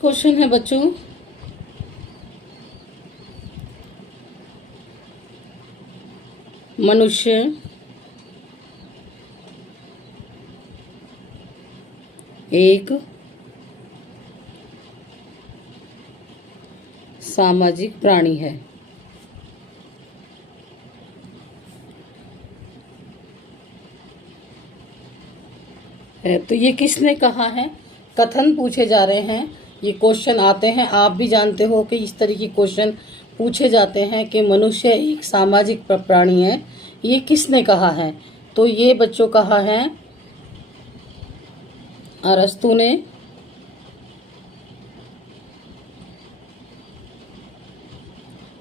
Question है बच्चों, मनुष्य एक सामाजिक प्राणी है। तो ये किसने कहा है? कथन पूछे जा रहे हैं, ये क्वेश्चन आते हैं। आप भी जानते हो कि इस तरह के क्वेश्चन पूछे जाते हैं कि मनुष्य एक सामाजिक प्राणी है। ये किसने कहा है? तो ये बच्चों कहा है अरस्तु ने।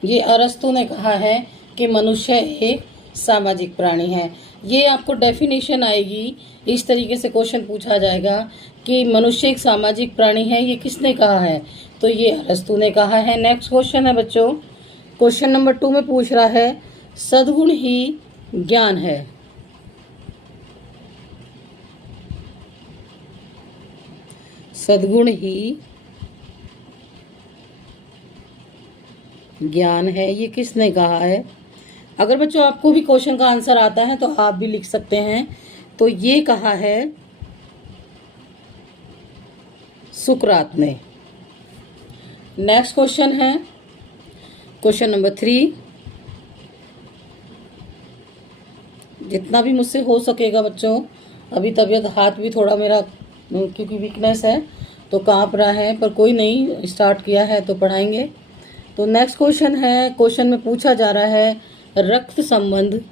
ये अरस्तु ने कहा है कि मनुष्य एक सामाजिक प्राणी है। ये आपको डेफिनेशन आएगी, इस तरीके से क्वेश्चन पूछा जाएगा कि मनुष्य एक सामाजिक प्राणी है, ये किसने कहा है? तो ये अरस्तु ने कहा है। नेक्स्ट क्वेश्चन है बच्चों, क्वेश्चन नंबर 2 में पूछ रहा है सद्गुण ही ज्ञान है। सद्गुण ही ज्ञान है, ये किसने कहा है? अगर बच्चों आपको भी क्वेश्चन का आंसर आता है तो आप भी लिख सकते हैं। तो ये कहा है सुकरात ने। नेक्स्ट क्वेश्चन है क्वेश्चन नंबर 3। जितना भी मुझसे हो सकेगा बच्चों, अभी तबीयत हाथ भी थोड़ा मेरा क्योंकि वीकनेस है तो कांप रहा है, पर कोई नहीं, स्टार्ट किया है तो पढ़ाएंगे। तो नेक्स्ट क्वेश्चन है, क्वेश्चन में पूछा जा रहा है रक्त संबंध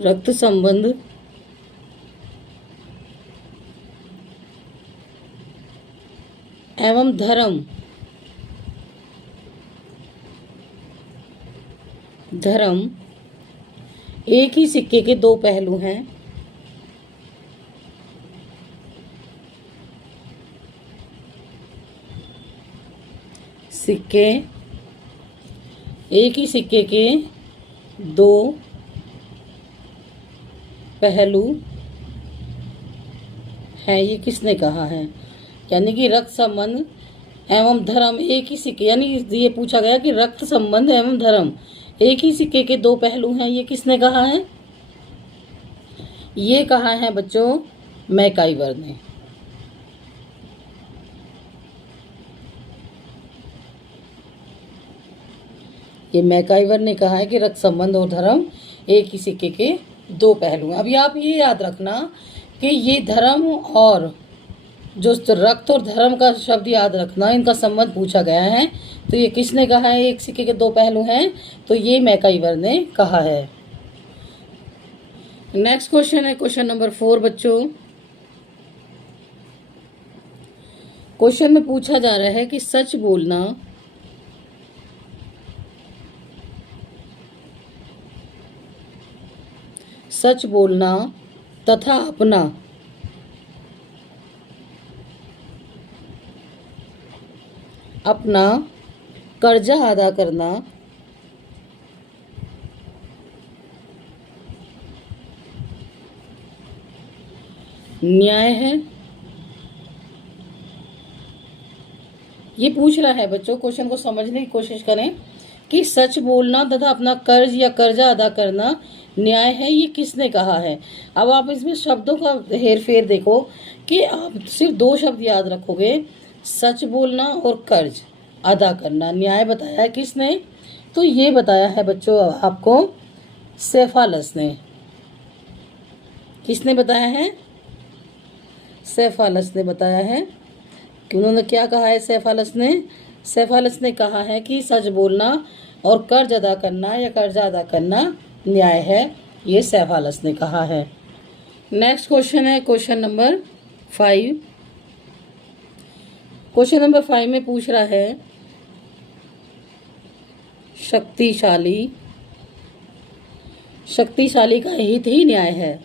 रक्त संबंध एवं धर्म एक ही सिक्के के दो पहलू हैं। एक ही सिक्के के दो पहलू है, ये किसने कहा है? यानी कि रक्त संबंध एवं धर्म एक ही सिक्के, यानी ये पूछा गया कि रक्त संबंध एवं धर्म एक ही सिक्के के दो पहलू हैं, ये किसने कहा है? ये कहा है बच्चों मैकाइवर ने। ये मैकाइवर ने कहा है कि रक्त संबंध और धर्म एक ही सिक्के के दो पहलू हैं। अभी आप ये याद रखना कि ये धर्म और जो रक्त और धर्म का शब्द याद रखना, इनका संबंध पूछा गया है। तो ये किसने कहा है एक सिक्के के दो पहलू हैं? तो ये मैकाइवर ने कहा है। नेक्स्ट क्वेश्चन है क्वेश्चन नंबर 4 बच्चों। क्वेश्चन में पूछा जा रहा है कि सच बोलना तथा अपना कर्जा अदा करना न्याय है। ये पूछ रहा है बच्चों, क्वेश्चन को समझने की कोशिश करें कि सच बोलना तथा अपना कर्ज या कर्जा अदा करना न्याय है, ये किसने कहा है? अब आप इसमें शब्दों का हेर फेर देखो कि आप सिर्फ दो शब्द याद रखोगे, सच बोलना और कर्ज अदा करना। न्याय बताया है किसने? तो ये बताया है बच्चों आपको सेफालस ने। किसने बताया है? सेफालस ने बताया है। कि उन्होंने क्या कहा है सेफालस ने? सेफालस ने कहा है कि सच बोलना और कर्ज अदा करना या कर्जा अदा करना न्याय है, ये सेफालस ने कहा है। नेक्स्ट क्वेश्चन है क्वेश्चन नंबर 5। क्वेश्चन नंबर 5 में पूछ रहा है शक्तिशाली का हित ही न्याय है।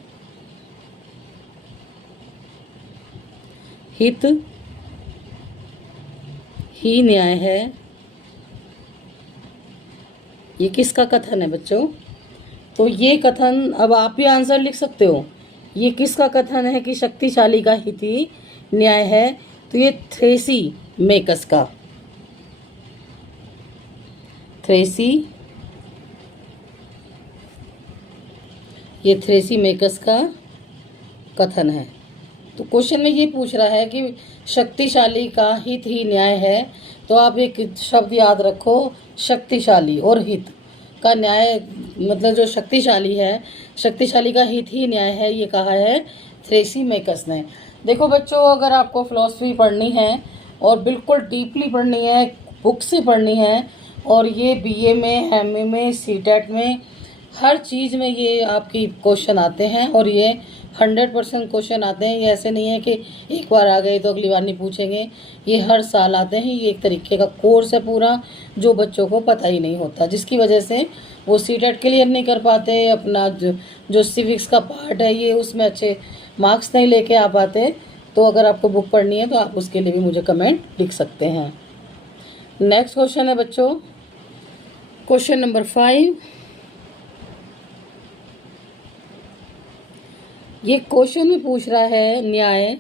हित ही न्याय है ये किसका कथन है बच्चों? तो ये कथन, अब आप भी आंसर लिख सकते हो। ये किसका कथन है कि शक्तिशाली का हित ही न्याय है? तो ये थ्रेसी मेकस का, ये थ्रेसी मेकस का कथन है। तो क्वेश्चन में ये पूछ रहा है कि शक्तिशाली का हित ही न्याय है। तो आप एक शब्द याद रखो, शक्तिशाली और हित का न्याय, मतलब जो शक्तिशाली है, शक्तिशाली का हित ही न्याय है, ये कहा है थ्रेसी मेकस ने। देखो बच्चों, अगर आपको फिलॉसफी पढ़नी है और बिल्कुल डीपली पढ़नी है, बुक से पढ़नी है, और ये बीए में, एमए में, सीटेट में, हर चीज़ में ये आपकी क्वेश्चन आते हैं, और ये 100% क्वेश्चन आते हैं। ये ऐसे नहीं है कि एक बार आ गए तो अगली बार नहीं पूछेंगे, ये हर साल आते हैं। ये एक तरीके का कोर्स है पूरा, जो बच्चों को पता ही नहीं होता, जिसकी वजह से वो सीटेट क्लियर नहीं कर पाते। अपना जो सिविक्स का पार्ट है, ये उसमें अच्छे मार्क्स नहीं लेके आ पाते। तो अगर आपको बुक पढ़नी है तो आप उसके लिए भी मुझे कमेंट लिख सकते हैं। नेक्स्ट क्वेश्चन है बच्चों, क्वेश्चन नंबर 5। ये क्वेश्चन में पूछ रहा है न्याय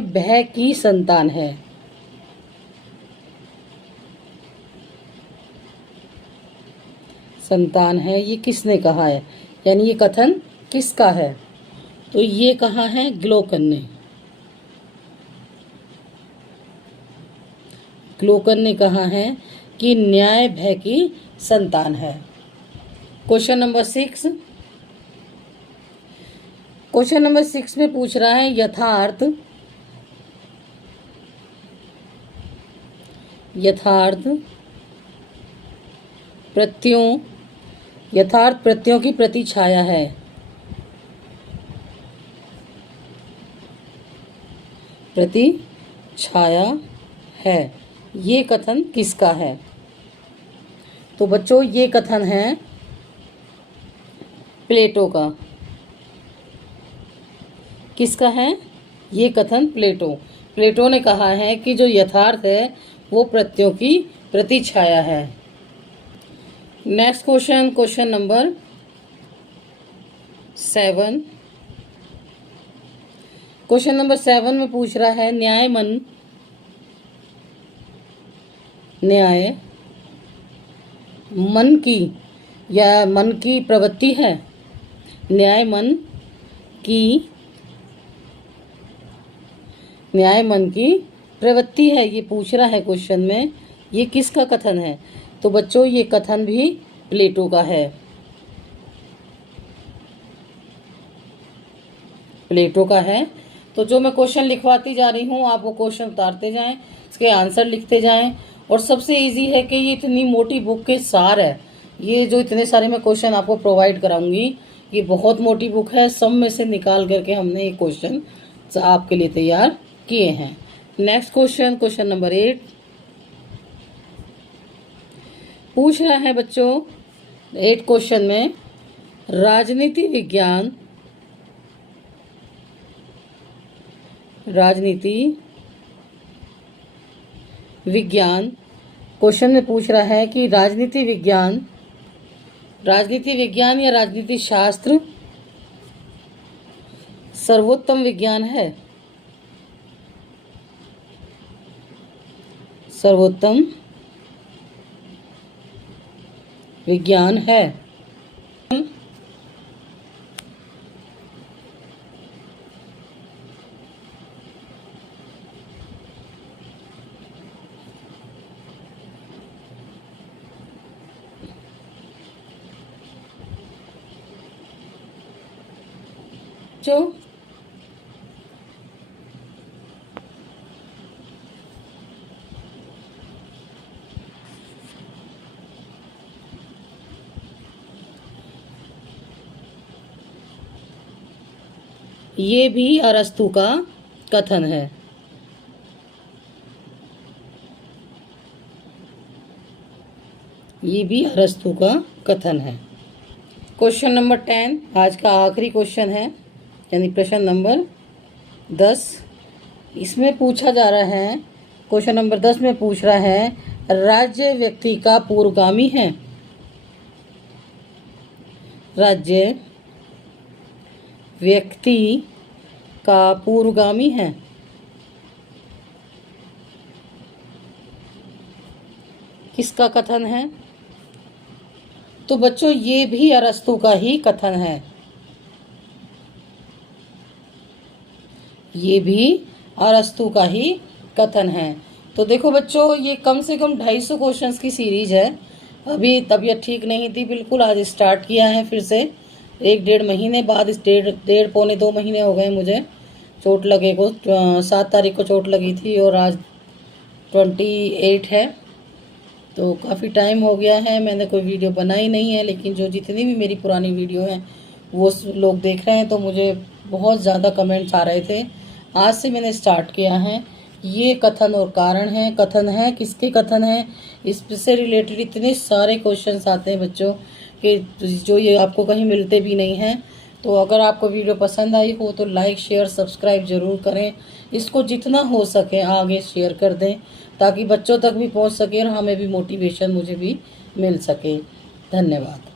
भय की संतान है। संतान है, ये किसने कहा है? यानी ये कथन किसका है? तो ये कहा है ग्लोकन ने। ग्लोकन ने कहा है कि न्याय भय की संतान है। Question number 6। क्वेश्चन नंबर 6 में पूछ रहा है यथार्थ प्रत्ययों की प्रतिछाया है। प्रतिछाया है, ये कथन किसका है? तो बच्चों, ये कथन है प्लेटो का। किसका है ये कथन? प्लेटो ने कहा है कि जो यथार्थ है वो प्रत्ययों की प्रतिछाया है। Next question, question number 7। Question number 7 में पूछ रहा है न्याय मन की प्रवृत्ति है। न्याय मन की प्रवृत्ति है, ये पूछ रहा है क्वेश्चन में। ये किसका कथन है? तो बच्चों, ये कथन भी प्लेटो का है। प्लेटो का है। तो जो मैं क्वेश्चन लिखवाती जा रही हूँ, आप वो क्वेश्चन उतारते जाएं, इसके आंसर लिखते जाएं। और सबसे इजी है कि ये इतनी मोटी बुक के सार है। ये जो इतने सारे मैं क्वेश्चन आपको प्रोवाइड कराऊंगी, ये बहुत मोटी बुक है। सब में से निकाल करके हमने ये क्वेश्चन आपके लिए तैयार किए हैं। नेक्स्ट क्वेश्चन, क्वेश्चन नंबर 8 पूछ रहा है बच्चों, 8 क्वेश्चन में राजनीति विज्ञान क्वेश्चन में पूछ रहा है कि राजनीति विज्ञान या राजनीति शास्त्र सर्वोत्तम विज्ञान है। सर्वोत्तम विज्ञान है। जो ये भी अरस्तु का कथन है। ये भी अरस्तु का कथन है। क्वेश्चन नंबर 10 आज का आखिरी क्वेश्चन है, यानी प्रश्न नंबर 10। इसमें पूछा जा रहा है क्वेश्चन नंबर 10 में पूछ रहा है, राज्य व्यक्ति का पूर्वगामी है। राज्य व्यक्ति का पूर्वगामी है। किसका कथन है? तो बच्चों ये भी अरस्तु का ही कथन है। ये भी अरस्तु का ही कथन है। तो देखो बच्चों, ये कम से कम 250 क्वेश्चंस की सीरीज है। अभी तबीयत ठीक नहीं थी बिल्कुल, आज स्टार्ट किया है फिर से 1-1.5 महीने बाद। इस डेढ़ पौने 2 महीने हो गए मुझे चोट लगे को। 7 तारीख को चोट लगी थी और आज 28 है, तो काफ़ी टाइम हो गया है। मैंने कोई वीडियो बनाई नहीं है, लेकिन जो जितनी भी मेरी पुरानी वीडियो हैं वो लोग देख रहे हैं, तो मुझे बहुत ज़्यादा कमेंट्स आ रहे थे। आज से मैंने स्टार्ट किया है। ये कथन और कारण है। कथन है, किसके कथन है, इससे रिलेटेड इतने सारे क्वेश्चंस आते हैं बच्चों कि जो ये आपको कहीं मिलते भी नहीं हैं। तो अगर आपको वीडियो पसंद आई हो तो लाइक शेयर सब्सक्राइब ज़रूर करें। इसको जितना हो सके आगे शेयर कर दें, ताकि बच्चों तक भी पहुंच सके और हमें भी मोटिवेशन मुझे भी मिल सके। धन्यवाद।